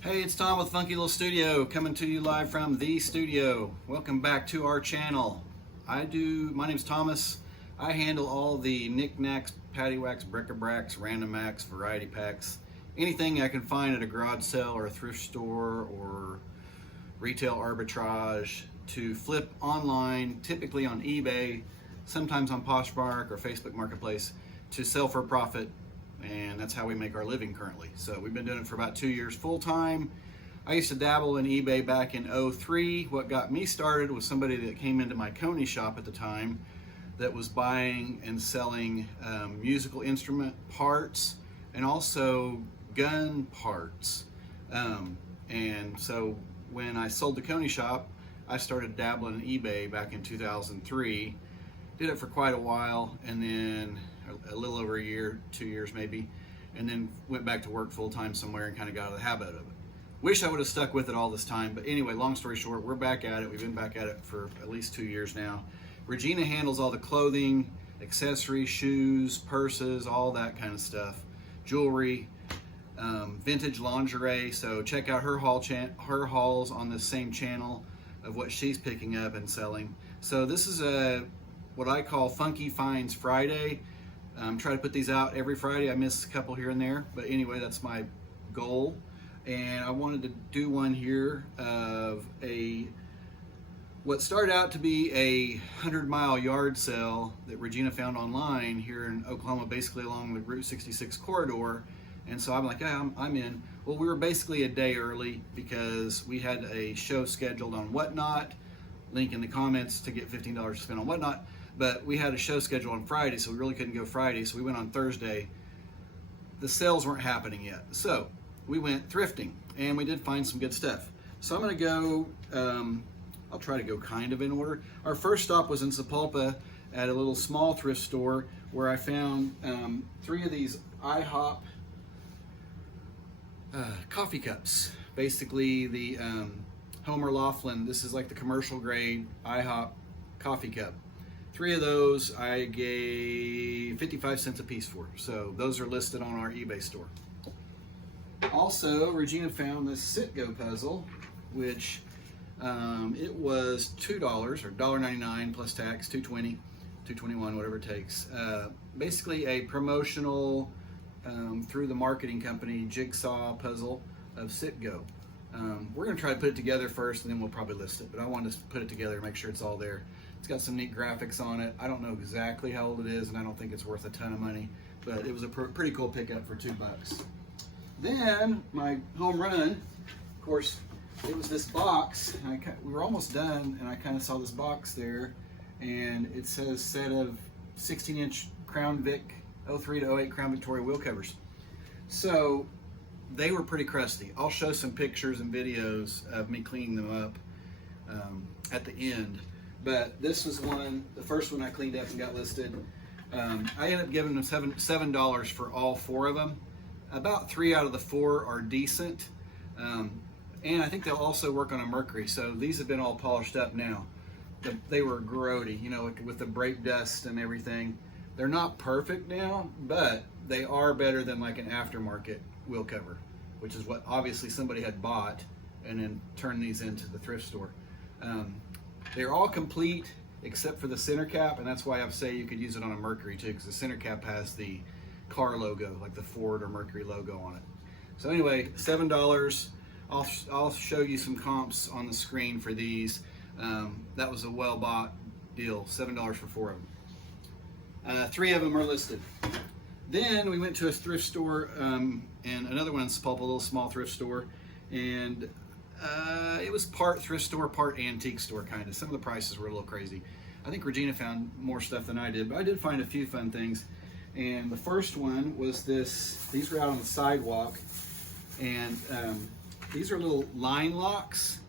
Hey, it's Tom with Funky Little Studio, coming to you live from the studio. Welcome back to our channel. My name's Thomas. I handle all the knickknacks, paddywhacks, bric-a-bracs, random acts, variety packs, anything I can find at a garage sale or a thrift store or retail arbitrage to flip online, typically on eBay, sometimes on Poshmark or Facebook Marketplace, to sell for a profit. And that's how we make our living currently. So we've been doing it for about 2 years full time. I used to dabble in eBay back in '03. What got me started was somebody that came into my Coney shop at the time that was buying and selling musical instrument parts and also gun parts. And so when I sold the Coney shop, I started dabbling in eBay back in 2003. Did it for quite a while, and then a little over a year, 2 years maybe, and then went back to work full time somewhere and kind of got out of the habit of it. Wish I would have stuck with it all this time, but anyway, long story short, we're back at it. We've been back at it for at least 2 years now. Rajeana handles all the clothing, accessories, shoes, purses, all that kind of stuff, jewelry, vintage lingerie. So check out her hauls on the same channel of what she's picking up and selling. So this is what I call Funky Finds Friday. Try to put these out every Friday. I miss a couple here and there, but anyway, that's my goal. And I wanted to do one here of what started out to be a 100-mile yard sale that Rajeana found online here in Oklahoma, basically along the Route 66 corridor. And so I'm like, yeah, I'm in. Well, we were basically a day early because we had a show scheduled on Whatnot. Link in the comments to get $15 to spend on Whatnot. But we had a show scheduled on Friday, so we really couldn't go Friday, so we went on Thursday. The sales weren't happening yet, so we went thrifting, and we did find some good stuff. So I'm going to go, I'll try to go kind of in order. Our first stop was in Sapulpa at a little small thrift store where I found 3 of these IHOP coffee cups. Basically the Homer Laughlin, this is like the commercial grade IHOP coffee cup. 3 of those I gave 55 cents a piece for. So those are listed on our eBay store. Also, Rajeana found this Sit-Go puzzle, which it was $2 or $1.99 plus tax, $2.20, $2.21, whatever it takes. Basically a promotional through the marketing company jigsaw puzzle of Sit-Go. We're going to try to put it together first, and then we'll probably list it. But I wanted to put it together, make sure it's all there. It's got some neat graphics on it. I don't know exactly how old it is, and I don't think it's worth a ton of money, but it was a pretty cool pickup for $2. Then my home run, of course, it was this box. We were almost done, and I kind of saw this box there, and it says set of 16-inch Crown Vic 03 to 08 Crown Victoria wheel covers. So they were pretty crusty. I'll show some pictures and videos of me cleaning them up at the end. But this was the first one I cleaned up and got listed. I ended up giving them $7 for all 4 of them. About 3 out of the 4 are decent. And I think they'll also work on a Mercury. So these have been all polished up now. They were grody, you know, with the brake dust and everything. They're not perfect now, but they are better than like an aftermarket wheel cover, which is what obviously somebody had bought and then turned these into the thrift store. They're all complete except for the center cap, and that's why I say you could use it on a Mercury too, because the center cap has the car logo, like the Ford or Mercury logo on it. So anyway, $7. I'll show you some comps on the screen for these. That was a well-bought deal, $7 for 4 of them. 3 of them are listed. Then we went to a thrift store, and another one in Sapulpa, a little small thrift store, and it was part thrift store, part antique store kind of. Some of the prices were a little crazy. I think Rajeana found more stuff than I did, but I did find a few fun things. And the first one was these were out on the sidewalk, and these are little line locks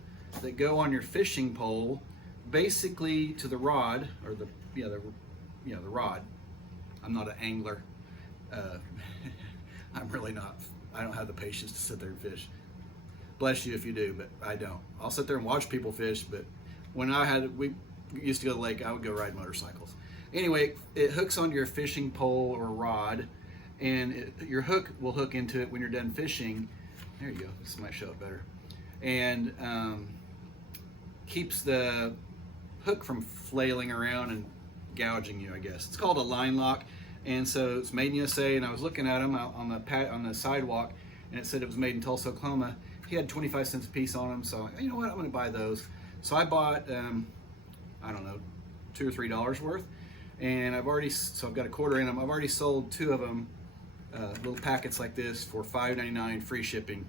that go on your fishing pole, basically to the rod, or the rod. I'm not an angler. I'm really not. I don't have the patience to sit there and fish. Bless you if you do, but I don't. I'll sit there and watch people fish, but when we used to go to the lake, I would go ride motorcycles. Anyway, it hooks onto your fishing pole or rod, and your hook will hook into it when you're done fishing, There you go. This might show it better. And keeps the hook from flailing around and gouging you, I guess. It's called a line lock, and so it's made in USA. And I was looking at them out on the sidewalk, and it said it was made in Tulsa, Oklahoma. He had 25 cents a piece on them, so you know what? I'm going to buy those. So I bought, I don't know, $2 or $3 worth, and I've got a quarter in them. I've already sold 2 of them, little packets like this for $5.99 free shipping,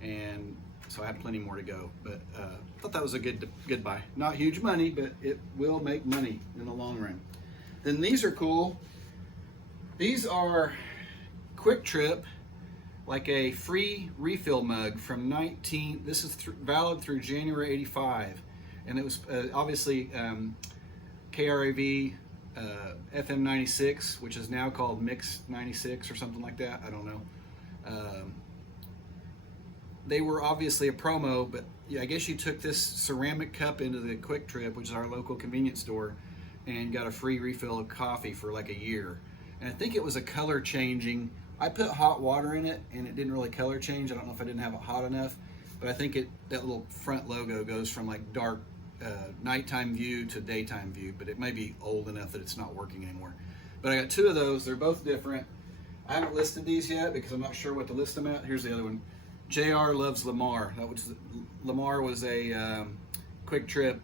and so I have plenty more to go. But I thought that was a good buy. Not huge money, but it will make money in the long run. Then these are cool. These are Quick Trip, like a free refill mug from this is valid through January '85, and it was obviously KRAV FM 96, which is now called Mix 96 or something like that. I don't know. They were obviously a promo, but yeah, I guess you took this ceramic cup into the Quick Trip, which is our local convenience store, and got a free refill of coffee for like a year. And I think it was a color changing. I put hot water in it and it didn't really color change. I don't know if I didn't have it hot enough, but I think that little front logo goes from like dark nighttime view to daytime view, but it may be old enough that it's not working anymore. But I got 2 of those. They're both different. I haven't listed these yet because I'm not sure what to list them at. Here's the other one. JR loves Lamar. Lamar was a Quick Trip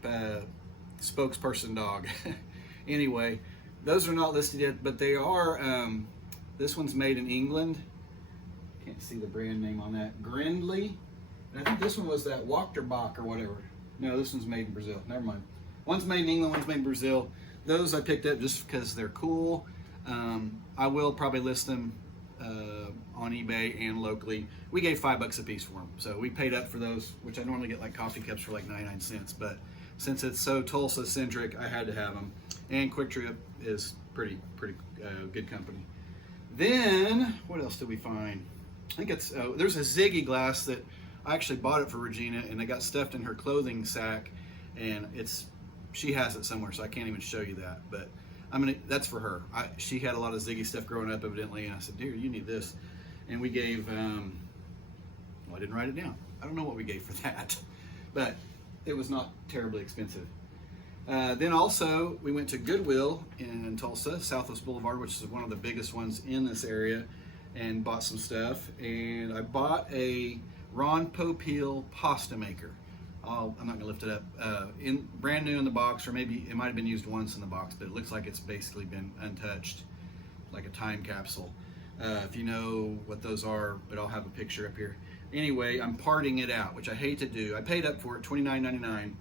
spokesperson dog. Anyway, those are not listed yet, but they are. This one's made in England. Can't see the brand name on that. Grindley. And I think this one was that Wachterbach or whatever. No, this one's made in Brazil. Never mind. One's made in England, one's made in Brazil. Those I picked up just because they're cool. I will probably list them on eBay and locally. We gave $5 a piece for them, so we paid up for those, which I normally get like coffee cups for like 99 cents. But since it's so Tulsa centric, I had to have them. And Quick Trip is pretty good company. Then what else did we find? I think it's there's a Ziggy glass that I actually bought it for Regina, and it got stuffed in her clothing sack, and she has it somewhere, so I can't even show you that. But that's for her. She had a lot of Ziggy stuff growing up, evidently, and I said, "Dear, you need this." And we gave. Well, I didn't write it down. I don't know what we gave for that, but it was not terribly expensive. Then also we went to Goodwill in Tulsa, Southwest Boulevard, which is one of the biggest ones in this area, and bought some stuff. And I bought a Ron Popeil pasta maker. I'm not gonna lift it up. Brand new in the box, or maybe it might have been used once in the box, but it looks like it's basically been untouched, like a time capsule. If you know what those are, but I'll have a picture up here. Anyway, I'm parting it out, which I hate to do. I paid up for it, $29.99.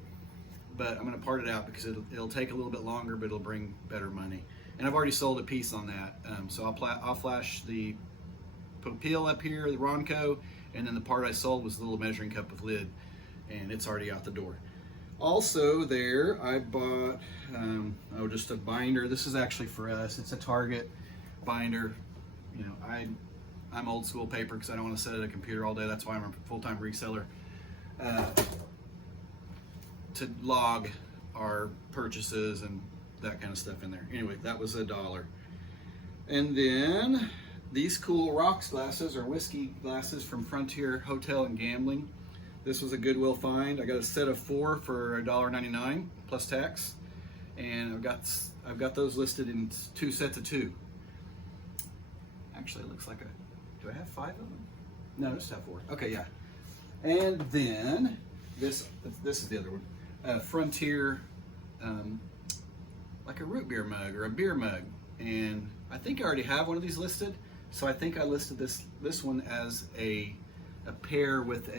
But I'm going to part it out because it'll take a little bit longer, but it'll bring better money. And I've already sold a piece on that. So I'll flash the Popeil up here, the Ronco, and then the part I sold was the little measuring cup with lid, and it's already out the door. Also there, I bought just a binder. This is actually for us. It's a Target binder. You know, I'm old school paper because I don't want to sit at a computer all day. That's why I'm a full-time reseller. To log our purchases and that kind of stuff in there. Anyway, that was $1. And then these cool rocks glasses or whiskey glasses from Frontier Hotel and Gambling. This was a Goodwill find. I got a set of 4 for $1.99 plus tax, and I've got those listed in 2 sets of 2. Actually, it looks like do I have 5 of them? No, I just have 4. Okay, yeah. And then this is the other one. Frontier, like a root beer mug or a beer mug, and I think I already have one of these listed, so I think I listed this one as a pair with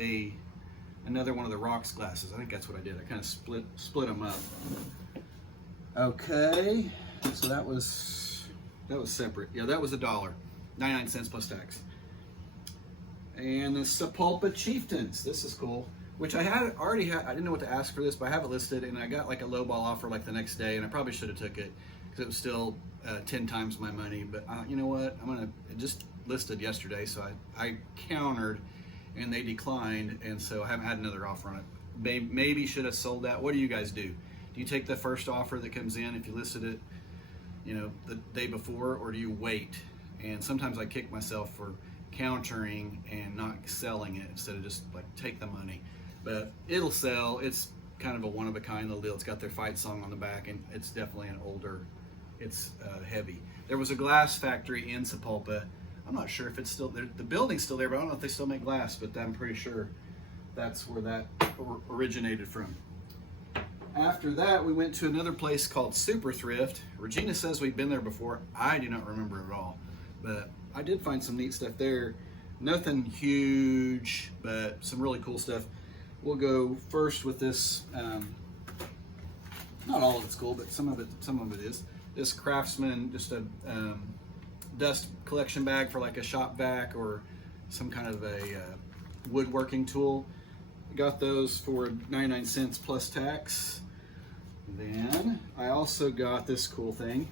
another one of the rocks glasses. I think that's what I did. I kind of split them up. Okay, so that was separate. Yeah, that was $1, 99 cents plus tax. And the Sapulpa Chieftains. This is cool. Which I already had. I didn't know what to ask for this, but I have it listed, and I got like a lowball offer like the next day, and I probably should have took it because it was still 10 times my money. But you know what? It just listed yesterday, so I countered, and they declined, and so I haven't had another offer on it. Maybe should have sold that. What do you guys do? Do you take the first offer that comes in if you listed it, you know, the day before, or do you wait? And sometimes I kick myself for countering and not selling it instead of just like take the money. But it'll sell. It's kind of a one-of-a-kind little deal. It's got their fight song on the back, and it's definitely an older, it's heavy. There was a glass factory in Sapulpa. I'm not sure if it's still there. The building's still there, but I don't know if they still make glass, but I'm pretty sure that's where that originated from. After that, we went to another place called Super Thrift. Regina says we've been there before. I do not remember at all, but I did find some neat stuff there. Nothing huge, but some really cool stuff. We'll go first with this. Not all of it's cool, but some of it is. This Craftsman, just a dust collection bag for like a shop vac or some kind of a woodworking tool. Got those for 99 cents plus tax. Then I also got this cool thing,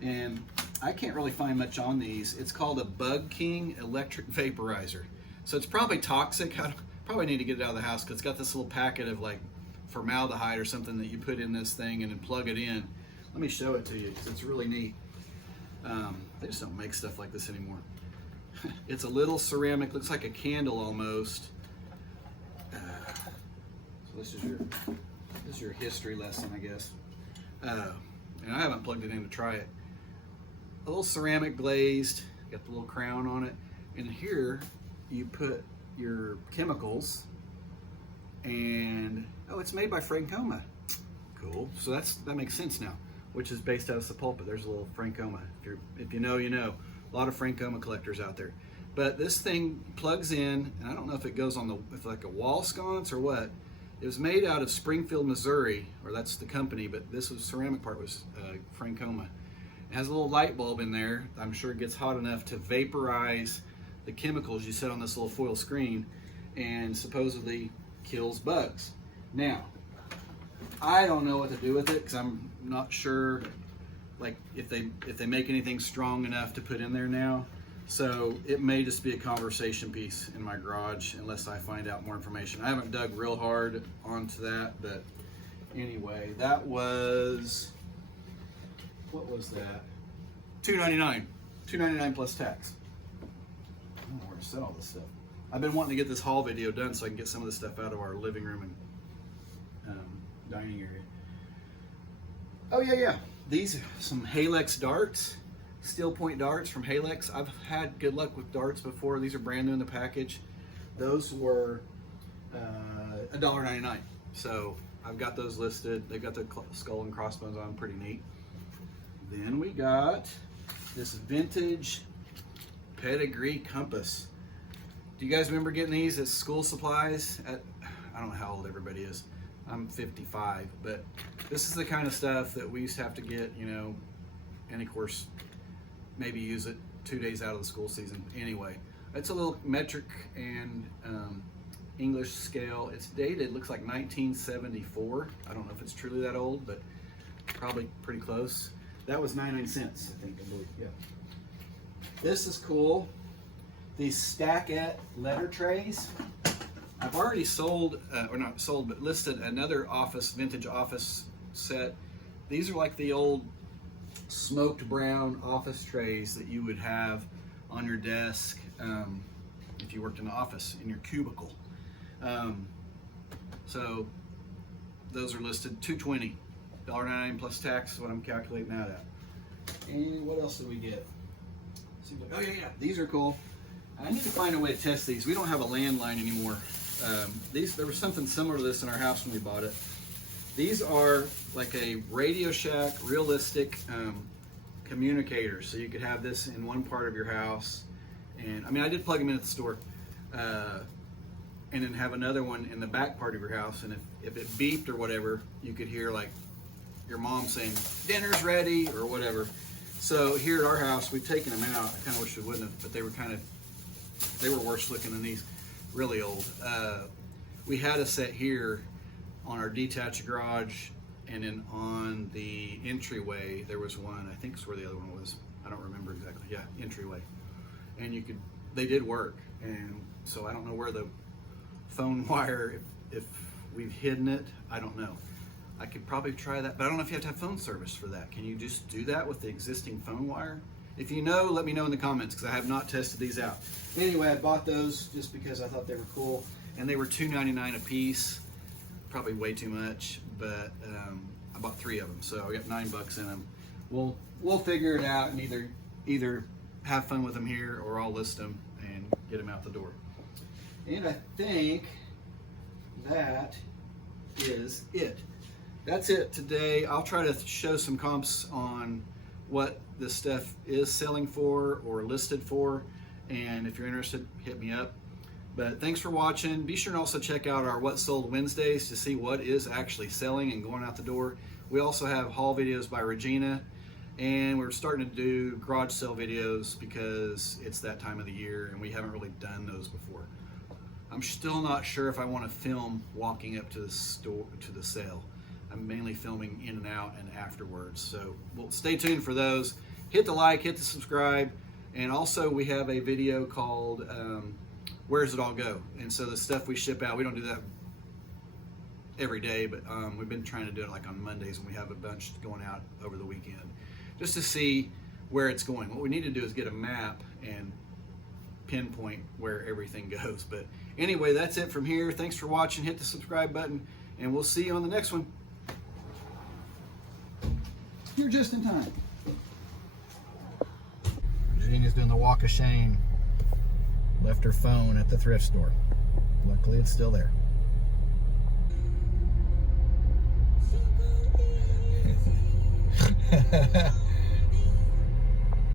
and I can't really find much on these. It's called a Bug King electric vaporizer. So it's probably toxic. I probably need to get it out of the house because it's got this little packet of like formaldehyde or something that you put in this thing and then plug it in. Let me show it to you because it's really neat. They just don't make stuff like this anymore. It's a little ceramic, looks like a candle almost. So this is your history lesson, I guess. And I haven't plugged it in to try it. A little ceramic glazed, got the little crown on it. And here you put your chemicals, and oh, it's made by Francoma. Cool. So that makes sense now, which is based out of Sapulpa. There's a little Francoma. If you know, you know. A lot of Francoma collectors out there. But this thing plugs in, and I don't know if it goes on with like a wall sconce or what. It was made out of Springfield, Missouri, or that's the company, but this ceramic part was Francoma. It has a little light bulb in there. I'm sure it gets hot enough to vaporize the chemicals you set on this little foil screen, and supposedly kills bugs. Now, I don't know what to do with it because I'm not sure like if they make anything strong enough to put in there now. So it may just be a conversation piece in my garage unless I find out more information. I haven't dug real hard onto that, but anyway, that was, what was that? $2.99. $2.99 plus tax. I don't know where to set all this stuff. I've been wanting to get this haul video done so I can get some of this stuff out of our living room and dining area. Oh yeah. These are some Halex darts, steel point darts from Halex. I've had good luck with darts before. These are brand new in the package. Those were $1.99. So I've got those listed. They've got the skull and crossbones on, pretty neat. Then we got this vintage pedigree compass. Do you guys remember getting these as school supplies? I don't know how old everybody is. I'm 55, but this is the kind of stuff that we used to have to get, you know, and of course, maybe use it 2 days out of the school season. Anyway, it's a little metric and English scale. It's dated, looks like 1974. I don't know if it's truly that old, but probably pretty close. That was 99 cents, I think, I believe, yeah. This is cool. These Stackette letter trays. I've already sold, or not sold, but listed another vintage office set. These are like the old smoked brown office trays that you would have on your desk if you worked in the office, in your cubicle. So those are listed $2.20, $1.99 plus tax is what I'm calculating that at. And what else did we get? Oh yeah, these are cool. I need to find a way to test these. We don't have a landline anymore. There was something similar to this in our house when we bought it. These are like a Radio Shack realistic communicator. So you could have this in one part of your house. And I mean, I did plug them in at the store. And then have another one in the back part of your house. And if it beeped or whatever, you could hear like your mom saying, dinner's ready or whatever. So here at our house, we've taken them out. I kind of wish we wouldn't have, but they were worse looking than these. Really old. We had a set here on our detached garage, and then on the entryway there was one. I think it's where the other one was. I don't remember exactly. Yeah, entryway. And they did work. And so I don't know where the phone wire, if we've hidden it, I don't know. I could probably try that, but I don't know if you have to have phone service for that. Can you just do that with the existing phone wire? If you know, let me know in the comments, because I have not tested these out. Anyway, I bought those just because I thought they were cool, and they were $2.99 a piece. Probably way too much, but I bought 3 of them, so I got $9 in them. We'll figure it out and either have fun with them here, or I'll list them and get them out the door. And I think that is it. That's it today. I'll try to show some comps on what this stuff is selling for or listed for, and if you're interested, hit me up. But thanks for watching. Be sure to also check out our What Sold Wednesdays to see what is actually selling and going out the door. We also have haul videos by Rajeana, and we're starting to do garage sale videos because it's that time of the year and we haven't really done those before. I'm still not sure if I want to film walking up to the store, to the sale. I'm mainly filming in and out and afterwards. So well, stay tuned for those. Hit the like, hit the subscribe, and also we have a video called Where Does It All Go? And so the stuff we ship out, we don't do that every day, but we've been trying to do it like on Mondays, and we have a bunch going out over the weekend just to see where it's going. What we need to do is get a map and pinpoint where everything goes. But anyway, that's it from here. Thanks for watching. Hit the subscribe button, and we'll see you on the next one. You're just in time. Virginia's doing the walk of shame. Left her phone at the thrift store. Luckily, it's still there.